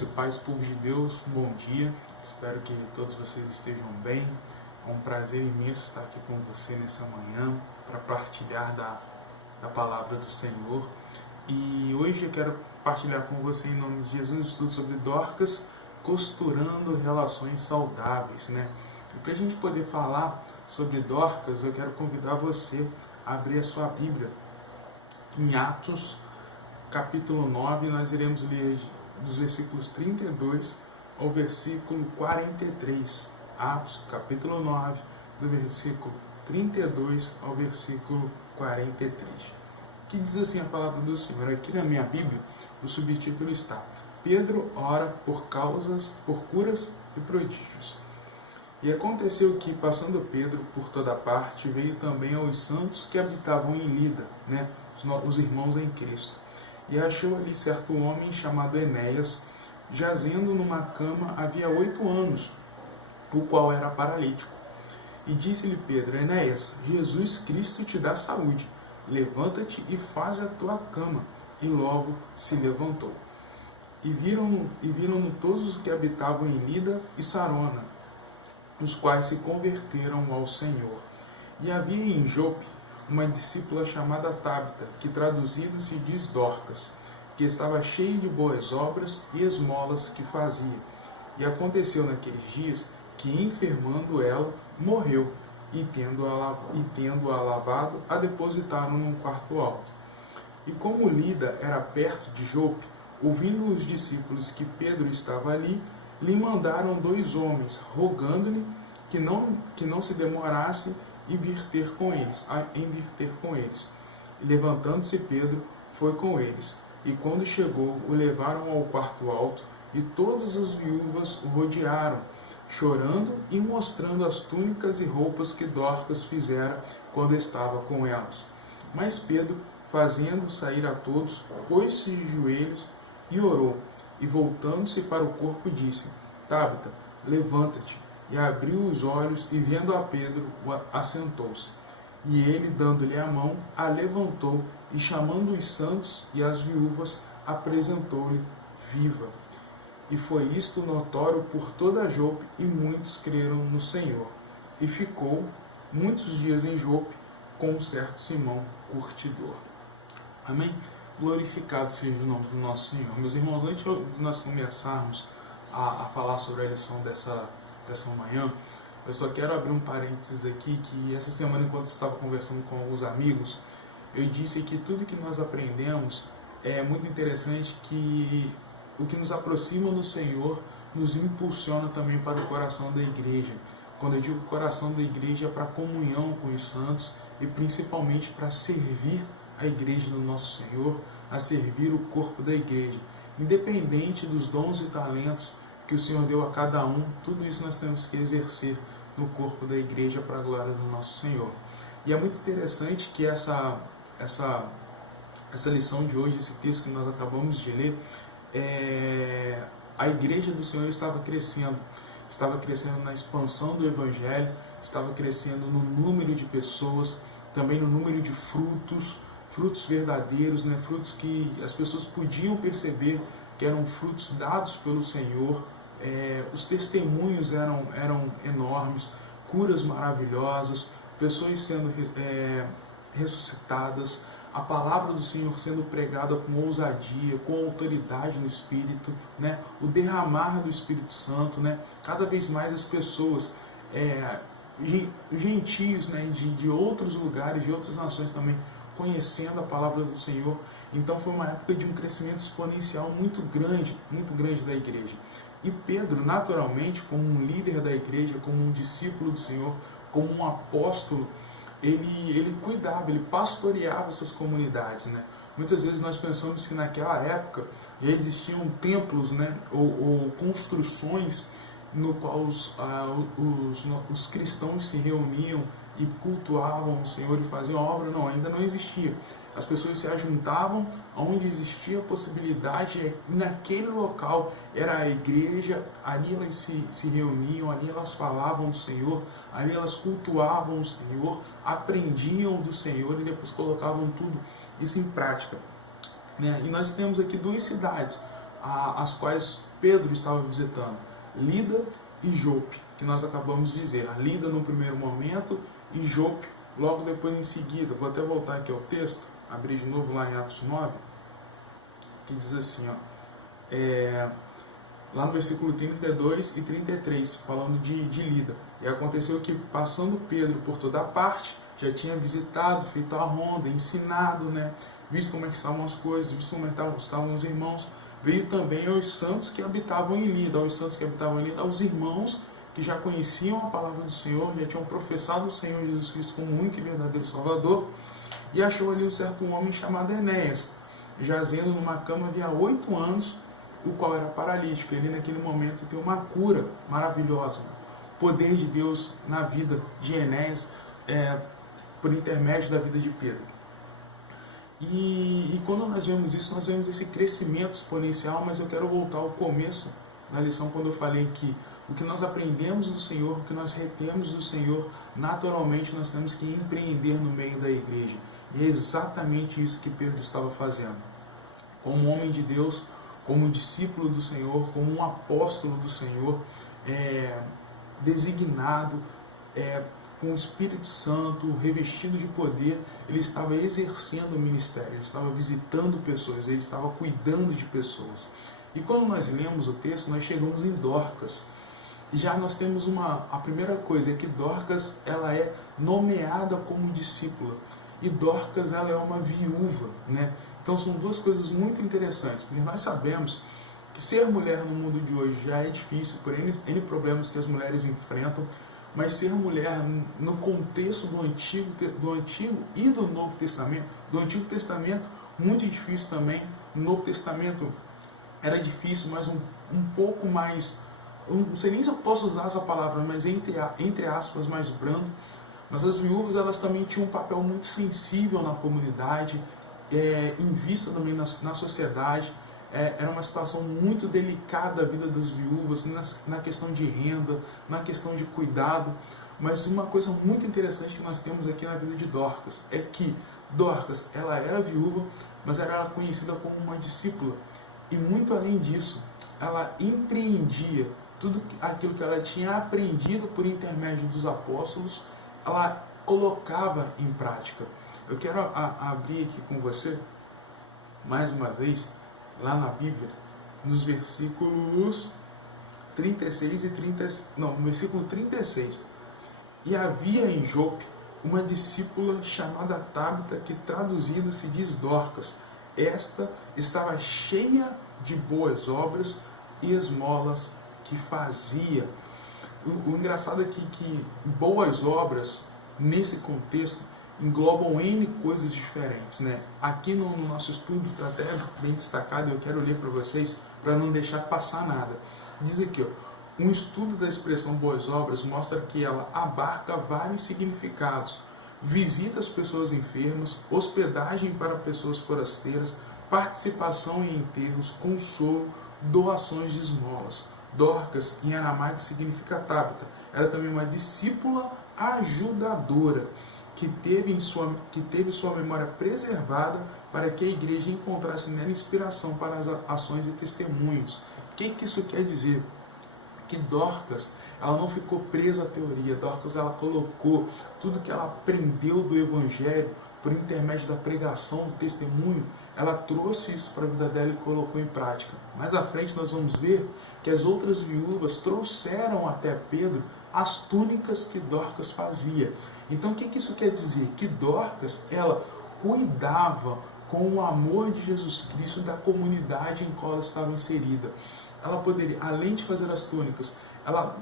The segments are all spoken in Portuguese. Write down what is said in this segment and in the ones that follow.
Graça e paz, povo de Deus, bom dia. Espero que todos vocês estejam bem. É um prazer imenso estar aqui com você nessa manhã para partilhar da palavra do Senhor. E hoje eu quero partilhar com você, em nome de Jesus, um estudo sobre Dorcas, costurando relações saudáveis, né? E para a gente poder falar sobre Dorcas, eu quero convidar você a abrir a sua Bíblia em Atos, capítulo 9, nós iremos ler dos versículos 32 ao versículo 43. Atos, capítulo 9, do versículo 32 ao versículo 43. Que diz assim a palavra do Senhor. Aqui na minha Bíblia, o subtítulo está: Pedro ora por curas e prodígios. E aconteceu que, passando Pedro por toda parte, veio também aos santos que habitavam em Lida, né, os irmãos em Cristo. E achou ali certo homem chamado Enéas, jazendo numa cama havia 8 anos, o qual era paralítico. E disse-lhe Pedro: Enéas, Jesus Cristo te dá saúde, levanta-te e faz a tua cama. E logo se levantou. E viram-no todos os que habitavam em Lida e Sarona, os quais se converteram ao Senhor. E havia em Jope uma discípula chamada Tabita, que traduzido se diz Dorcas, que estava cheia de boas obras e esmolas que fazia. E aconteceu naqueles dias que, enfermando ela, morreu, e tendo-a lavado, a depositaram num quarto alto. E como Lida era perto de Jope, ouvindo os discípulos que Pedro estava ali, lhe mandaram 2 homens, rogando-lhe que não se demorasse em vir ter com eles. E levantando-se Pedro, foi com eles. E quando chegou, o levaram ao quarto alto, e todas as viúvas o rodearam, chorando e mostrando as túnicas e roupas que Dorcas fizera quando estava com elas. Mas Pedro, fazendo sair a todos, pôs-se de joelhos e orou. E voltando-se para o corpo, disse: Tabita, levanta-te. E abriu os olhos, e vendo a Pedro, assentou-se. E ele, dando-lhe a mão, a levantou, e chamando os santos e as viúvas, apresentou-lhe viva. E foi isto notório por toda Jope, e muitos creram no Senhor. E ficou muitos dias em Jope com um certo Simão, curtidor. Amém? Glorificado seja o nome do nosso Senhor. Meus irmãos, antes de nós começarmos a falar sobre a lição dessa manhã, eu só quero abrir um parênteses aqui, que essa semana, enquanto eu estava conversando com alguns amigos, eu disse que tudo que nós aprendemos é muito interessante, que o que nos aproxima do Senhor nos impulsiona também para o coração da igreja. Quando eu digo coração da igreja, é para a comunhão com os santos e principalmente para servir a igreja do nosso Senhor, a servir o corpo da igreja. Independente dos dons e talentos que o Senhor deu a cada um, tudo isso nós temos que exercer no corpo da igreja para a glória do nosso Senhor. E é muito interessante que essa lição de hoje, esse texto que nós acabamos de ler, a igreja do Senhor estava crescendo na expansão do Evangelho, estava crescendo no número de pessoas, também no número de frutos verdadeiros, né? Frutos que as pessoas podiam perceber que eram frutos dados pelo Senhor. Os testemunhos eram enormes, curas maravilhosas, pessoas sendo ressuscitadas, a palavra do Senhor sendo pregada com ousadia, com autoridade no Espírito, né? O derramar do Espírito Santo, né? Cada vez mais as pessoas, gentios, né? de outros lugares, de outras nações também, conhecendo a palavra do Senhor. Então foi uma época de um crescimento exponencial muito grande da igreja. E Pedro, naturalmente, como um líder da igreja, como um discípulo do Senhor, como um apóstolo, ele cuidava, ele pastoreava essas comunidades, né? Muitas vezes nós pensamos que naquela época já existiam templos, né? ou construções no qual os cristãos se reuniam e cultuavam o Senhor e faziam a obra. Não, ainda não existia. As pessoas se ajuntavam onde existia a possibilidade, naquele local era a igreja, ali elas se reuniam, ali elas falavam do Senhor, ali elas cultuavam o Senhor, aprendiam do Senhor e depois colocavam tudo isso em prática. E nós temos aqui 2 cidades, as quais Pedro estava visitando, Lida e Jope, que nós acabamos de dizer. A Lida no primeiro momento e Jope logo depois em seguida. Vou até voltar aqui ao texto, abrir de novo lá em Atos 9, que diz assim, lá no versículo 32 e 33, falando de Lida. E aconteceu que, passando Pedro por toda parte, já tinha visitado, feito a ronda, ensinado, visto como é que estavam as coisas, visto como é que estavam os irmãos, veio também aos santos que habitavam em Lida, aos irmãos que já conheciam a palavra do Senhor, já tinham professado o Senhor Jesus Cristo como único e verdadeiro Salvador, e achou ali um certo homem chamado Enéas, jazendo numa cama havia 8 anos, o qual era paralítico. Ele naquele momento tem uma cura maravilhosa, o poder de Deus na vida de Enéas, por intermédio da vida de Pedro. E quando nós vemos isso, nós vemos esse crescimento exponencial, mas eu quero voltar ao começo da lição, quando eu falei que o que nós aprendemos do Senhor, o que nós retemos do Senhor, naturalmente nós temos que empreender no meio da igreja. E é exatamente isso que Pedro estava fazendo. Como homem de Deus, como discípulo do Senhor, como um apóstolo do Senhor, designado, com o Espírito Santo, revestido de poder, ele estava exercendo o ministério, ele estava visitando pessoas, ele estava cuidando de pessoas. E quando nós lemos o texto, nós chegamos em Dorcas. E já nós temos a primeira coisa, é que Dorcas, ela é nomeada como discípula. E Dorcas, ela é uma viúva, Então são duas coisas muito interessantes, porque nós sabemos que ser mulher no mundo de hoje já é difícil, por N problemas que as mulheres enfrentam, mas ser mulher no contexto do Antigo e do Novo Testamento, do Antigo Testamento, muito difícil também, no Novo Testamento era difícil, mas um pouco mais, não sei nem se eu posso usar essa palavra, mas entre aspas, mais brando. Mas as viúvas, elas também tinham um papel muito sensível na comunidade, em vista também na sociedade. Era uma situação muito delicada a vida das viúvas, na questão de renda, na questão de cuidado. Mas uma coisa muito interessante que nós temos aqui na vida de Dorcas é que Dorcas, ela era viúva, mas era conhecida como uma discípula. E muito além disso, ela empreendia tudo aquilo que ela tinha aprendido por intermédio dos apóstolos, ela colocava em prática. Eu quero abrir aqui com você, mais uma vez, lá na Bíblia, nos versículos 36 e 36. Não, no versículo 36. E havia em Jope uma discípula chamada Tabita, que traduzida se diz Dorcas. Esta estava cheia de boas obras e esmolas que fazia. O engraçado é que boas obras, nesse contexto, englobam N coisas diferentes, Aqui no nosso estudo está até bem destacado, eu quero ler para vocês, para não deixar passar nada. Diz aqui, um estudo da expressão boas obras mostra que ela abarca vários significados: visita às pessoas enfermas, hospedagem para pessoas forasteiras, participação em enterros, consolo, doações de esmolas. Dorcas, em aramaico, significa Tabita. Era também uma discípula ajudadora, que teve sua memória preservada para que a igreja encontrasse nela inspiração para as ações e testemunhos. O que isso quer dizer? Que Dorcas, ela não ficou presa à teoria. Dorcas, ela colocou tudo que ela aprendeu do Evangelho por intermédio da pregação, do testemunho, ela trouxe isso para a vida dela e colocou em prática. Mais à frente nós vamos ver que as outras viúvas trouxeram até Pedro as túnicas que Dorcas fazia. Então o que isso quer dizer? Que Dorcas, ela cuidava com o amor de Jesus Cristo da comunidade em qual ela estava inserida. Ela poderia, além de fazer as túnicas, ela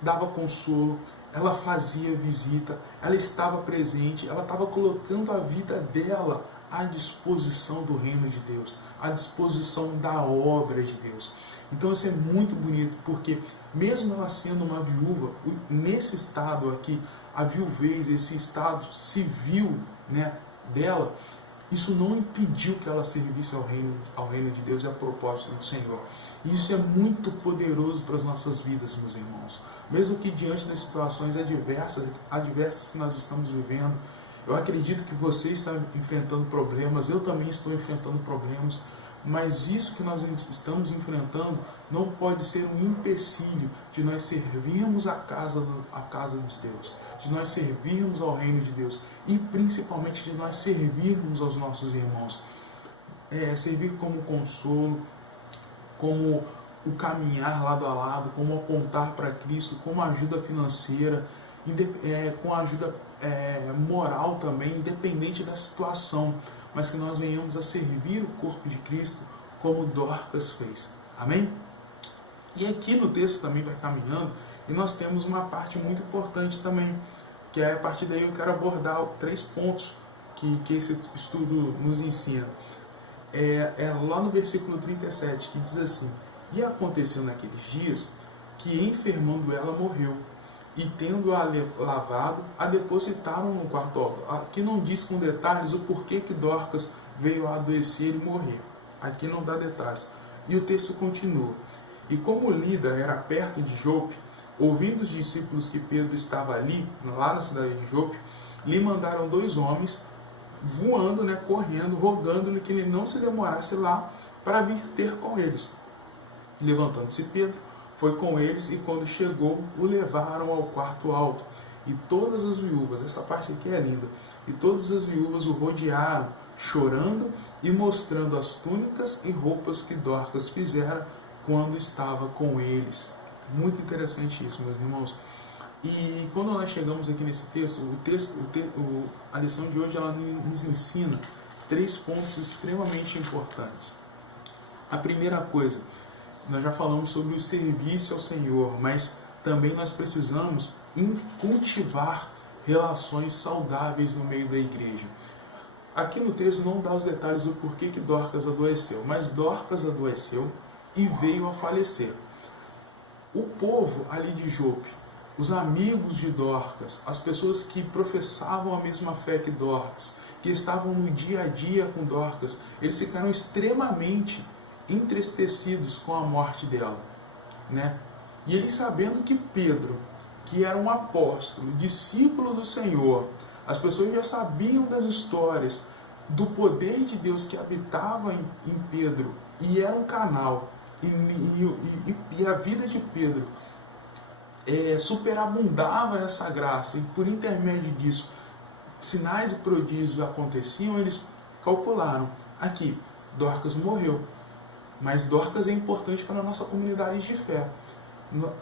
dava consolo, ela fazia visita, ela estava presente, ela estava colocando a vida dela à disposição do reino de Deus, à disposição da obra de Deus. Então isso é muito bonito, porque mesmo ela sendo uma viúva, nesse estado aqui, a viuvez, esse estado civil dela, isso não impediu que ela servisse ao reino de Deus e a propósito do Senhor. E isso é muito poderoso para as nossas vidas, meus irmãos. Mesmo que diante das situações adversas que nós estamos vivendo, eu acredito que você está enfrentando problemas, eu também estou enfrentando problemas, mas isso que nós estamos enfrentando não pode ser um empecilho de nós servirmos a casa de Deus, de nós servirmos ao reino de Deus e principalmente de nós servirmos aos nossos irmãos. Servir como consolo, como o caminhar lado a lado, como apontar para Cristo, como ajuda financeira, com ajuda moral também, independente da situação, mas que nós venhamos a servir o corpo de Cristo como Dorcas fez. Amém? E aqui no texto também vai caminhando, e nós temos uma parte muito importante também, que a partir daí eu quero abordar 3 pontos que esse estudo nos ensina. Lá no versículo 37, que diz assim: e aconteceu naqueles dias que, enfermando ela, morreu, e tendo-a lavado, a depositaram no quarto alto. Aqui não diz com detalhes o porquê que Dorcas veio a adoecer e morrer. Aqui não dá detalhes. E o texto continua: e como Lida era perto de Jope, ouvindo os discípulos que Pedro estava ali, lá na cidade de Jope, lhe mandaram 2 homens, voando, correndo, rogando-lhe que ele não se demorasse lá para vir ter com eles. Levantando-se Pedro, foi com eles, e quando chegou, o levaram ao quarto alto. E todas as viúvas, essa parte aqui é linda, e todas as viúvas o rodearam, chorando e mostrando as túnicas e roupas que Dorcas fizera quando estava com eles. Muito interessante isso, meus irmãos. E quando nós chegamos aqui nesse texto, a lição de hoje ela nos ensina 3 pontos extremamente importantes. A primeira coisa, nós já falamos sobre o serviço ao Senhor, mas também nós precisamos cultivar relações saudáveis no meio da igreja. Aqui no texto não dá os detalhes do porquê que Dorcas adoeceu, mas Dorcas adoeceu e veio a falecer. O povo ali de Jope, os amigos de Dorcas, as pessoas que professavam a mesma fé que Dorcas, que estavam no dia a dia com Dorcas, eles ficaram extremamente entristecidos com a morte dela, E eles, sabendo que Pedro, que era um apóstolo, discípulo do Senhor, as pessoas já sabiam das histórias do poder de Deus que habitava em Pedro, e era um canal, e a vida de Pedro superabundava essa graça, e por intermédio disso, sinais e prodígios aconteciam. Eles calcularam: aqui, Dorcas morreu, mas Dorcas é importante para a nossa comunidade de fé.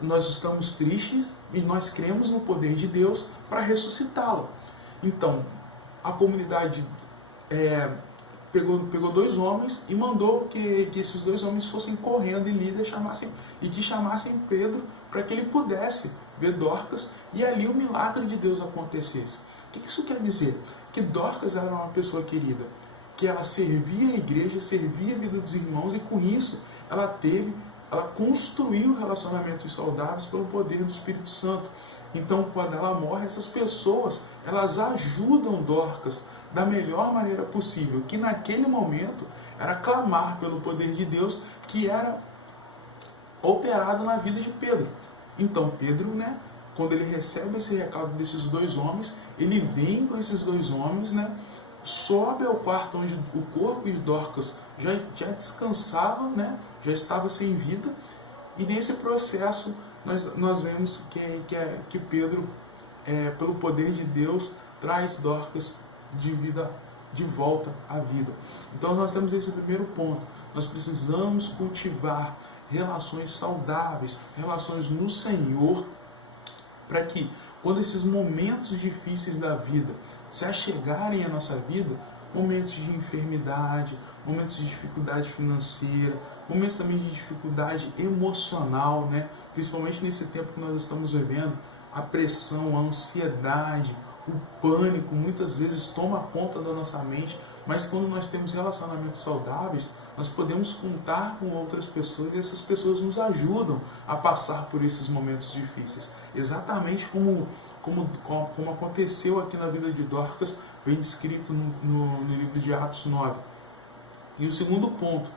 Nós estamos tristes e nós cremos no poder de Deus para ressuscitá-la. Então, a comunidade pegou 2 homens e mandou que esses 2 homens fossem correndo em Lida que chamassem Pedro para que ele pudesse ver Dorcas e ali o milagre de Deus acontecesse. O que isso quer dizer? Que Dorcas era uma pessoa querida, que ela servia a igreja, servia a vida dos irmãos, e com isso ela construiu relacionamentos saudáveis pelo poder do Espírito Santo. Então, quando ela morre, essas pessoas, elas ajudam Dorcas da melhor maneira possível, que naquele momento era clamar pelo poder de Deus que era operado na vida de Pedro. Então Pedro, quando ele recebe esse recado desses 2 homens, ele vem com esses 2 homens, sobe ao quarto onde o corpo de Dorcas já descansava, já estava sem vida, e nesse processo nós vemos que Pedro, pelo poder de Deus, traz Dorcas de volta à vida. Então nós temos esse primeiro ponto. Nós precisamos cultivar relações saudáveis, relações no Senhor, para que quando esses momentos difíceis da vida se achegarem à nossa vida, momentos de enfermidade, momentos de dificuldade financeira, momentos também de dificuldade emocional, principalmente nesse tempo que nós estamos vivendo, a pressão, a ansiedade, o pânico muitas vezes toma conta da nossa mente, mas quando nós temos relacionamentos saudáveis, nós podemos contar com outras pessoas e essas pessoas nos ajudam a passar por esses momentos difíceis. Exatamente como aconteceu aqui na vida de Dorcas, bem descrito no livro de Atos 9. E o segundo ponto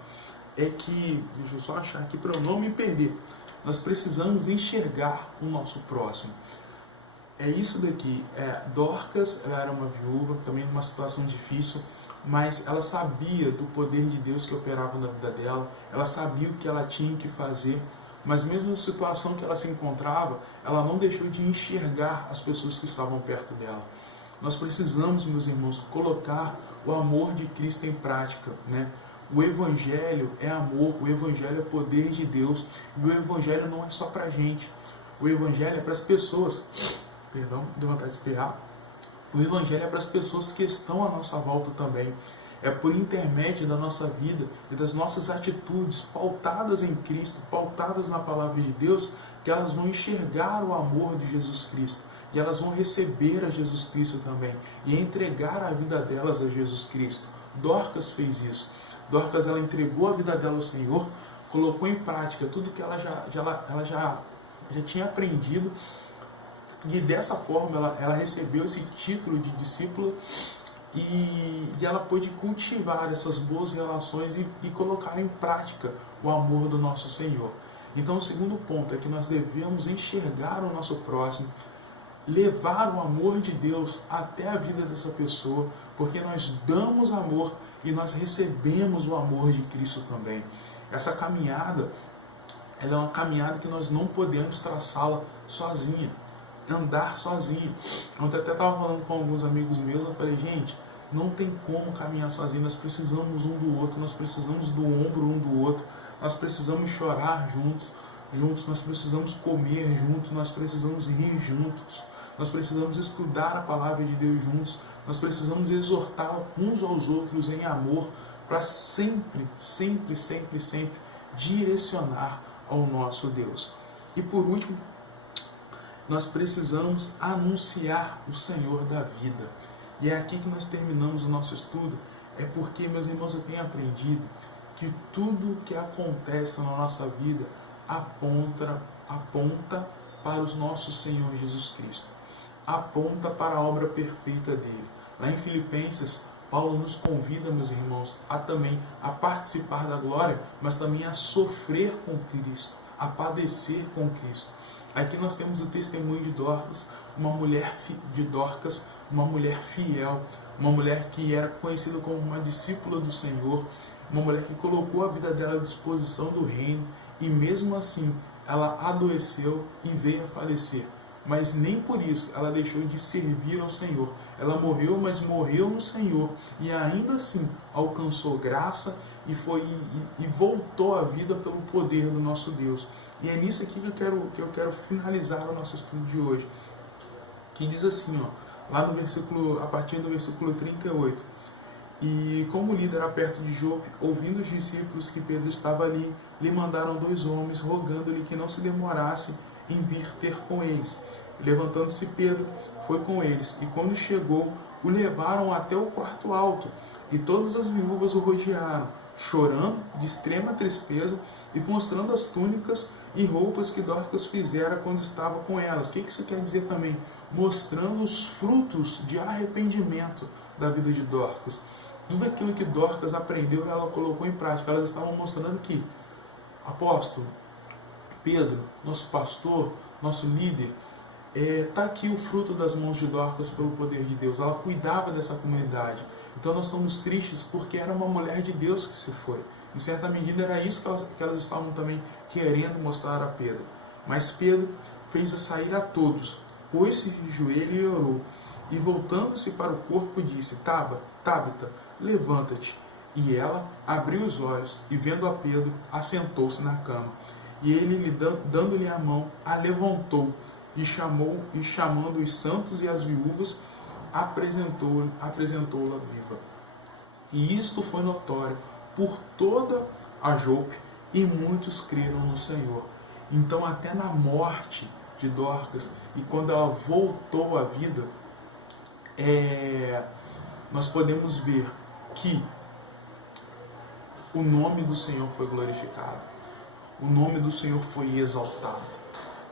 é que, deixa eu só achar aqui para eu não me perder, nós precisamos enxergar o nosso próximo. É isso daqui. Dorcas, ela era uma viúva, também numa situação difícil, mas ela sabia do poder de Deus que operava na vida dela, ela sabia o que ela tinha que fazer, mas mesmo na situação que ela se encontrava, ela não deixou de enxergar as pessoas que estavam perto dela. Nós precisamos, meus irmãos, colocar o amor de Cristo em prática, né? O Evangelho é amor, o Evangelho é poder de Deus, e o Evangelho não é só para a gente, o Evangelho é para as pessoas, perdão, deu vontade de espirrar, o Evangelho é para as pessoas que estão à nossa volta também. É por intermédio da nossa vida e das nossas atitudes pautadas em Cristo, pautadas na palavra de Deus, que elas vão enxergar o amor de Jesus Cristo. E elas vão receber a Jesus Cristo também. E entregar a vida delas a Jesus Cristo. Dorcas fez isso. Dorcas, ela entregou a vida dela ao Senhor, colocou em prática tudo que ela já tinha aprendido. E dessa forma ela recebeu esse título de discípula e ela pôde cultivar essas boas relações e colocar em prática o amor do nosso Senhor. Então o segundo ponto é que nós devemos enxergar o nosso próximo, levar o amor de Deus até a vida dessa pessoa, porque nós damos amor e nós recebemos o amor de Cristo também. Essa caminhada, ela é uma caminhada que nós não podemos traçá-la sozinha, andar sozinho. Ontem até estava falando com alguns amigos meus, eu falei, gente, não tem como caminhar sozinho, nós precisamos um do outro, nós precisamos do ombro um do outro, nós precisamos chorar juntos, nós precisamos comer juntos, nós precisamos rir juntos, nós precisamos estudar a palavra de Deus juntos, nós precisamos exortar uns aos outros em amor, para sempre direcionar ao nosso Deus. E por último, nós precisamos anunciar o Senhor da vida. E é aqui que nós terminamos o nosso estudo, é porque, meus irmãos, eu tenho aprendido que tudo que acontece na nossa vida aponta para o nosso Senhor Jesus Cristo, aponta para a obra perfeita dele. Lá em Filipenses, Paulo nos convida, meus irmãos, a participar da glória, mas também a sofrer com Cristo, a padecer com Cristo. Aqui nós temos o testemunho de Dorcas, uma mulher fiel, uma mulher que era conhecida como uma discípula do Senhor, uma mulher que colocou a vida dela à disposição do reino, e mesmo assim ela adoeceu e veio a falecer. Mas nem por isso ela deixou de servir ao Senhor. Ela morreu, mas morreu no Senhor, e ainda assim alcançou graça e voltou à vida pelo poder do nosso Deus. E é nisso aqui que eu quero finalizar o nosso estudo de hoje, que diz assim, lá no versículo, a partir do versículo 38. E como o líder era perto de Jope, ouvindo os discípulos que Pedro estava ali, lhe mandaram 2 homens, rogando-lhe que não se demorasse em vir ter com eles. Levantando-se Pedro, foi com eles, e quando chegou, o levaram até o quarto alto, e todas as viúvas o rodearam, chorando de extrema tristeza e mostrando as túnicas e roupas que Dorcas fizera quando estava com elas. O que isso quer dizer também? Mostrando os frutos de arrependimento da vida de Dorcas. Tudo aquilo que Dorcas aprendeu, ela colocou em prática. Elas estavam mostrando que, apóstolo, Pedro, nosso pastor, nosso líder, está aqui o fruto das mãos de Dorcas pelo poder de Deus. Ela cuidava dessa comunidade. Então nós estamos tristes porque era uma mulher de Deus que se foi. Em certa medida era isso que elas estavam também querendo mostrar a Pedro. Mas Pedro fez a sair a todos, pôs-se de joelho e orou. E voltando-se para o corpo disse, Tábita, levanta-te. E ela abriu os olhos e vendo a Pedro, assentou-se na cama. E ele, dando-lhe a mão, a levantou e chamando os santos e as viúvas, apresentou-la viva. E isto foi notório por toda a Jope, e muitos creram no Senhor. Então, até na morte de Dorcas, e quando ela voltou à vida, nós podemos ver que o nome do Senhor foi glorificado, o nome do Senhor foi exaltado.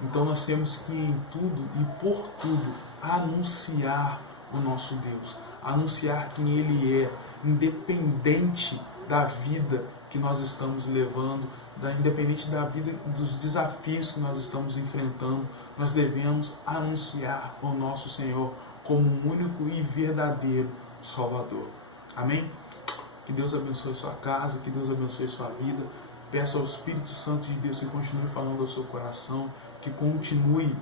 Então nós temos que em tudo e por tudo anunciar o nosso Deus, anunciar quem Ele é, independente da vida que nós estamos levando, independente da vida, dos desafios que nós estamos enfrentando, nós devemos anunciar o nosso Senhor como o único e verdadeiro Salvador. Amém? Que Deus abençoe sua casa, que Deus abençoe sua vida. Peço ao Espírito Santo de Deus que continue falando ao seu coração, que continue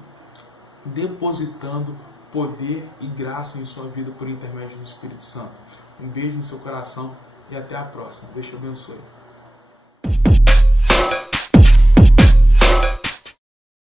depositando poder e graça em sua vida por intermédio do Espírito Santo. Um beijo no seu coração e até a próxima. Deus te abençoe.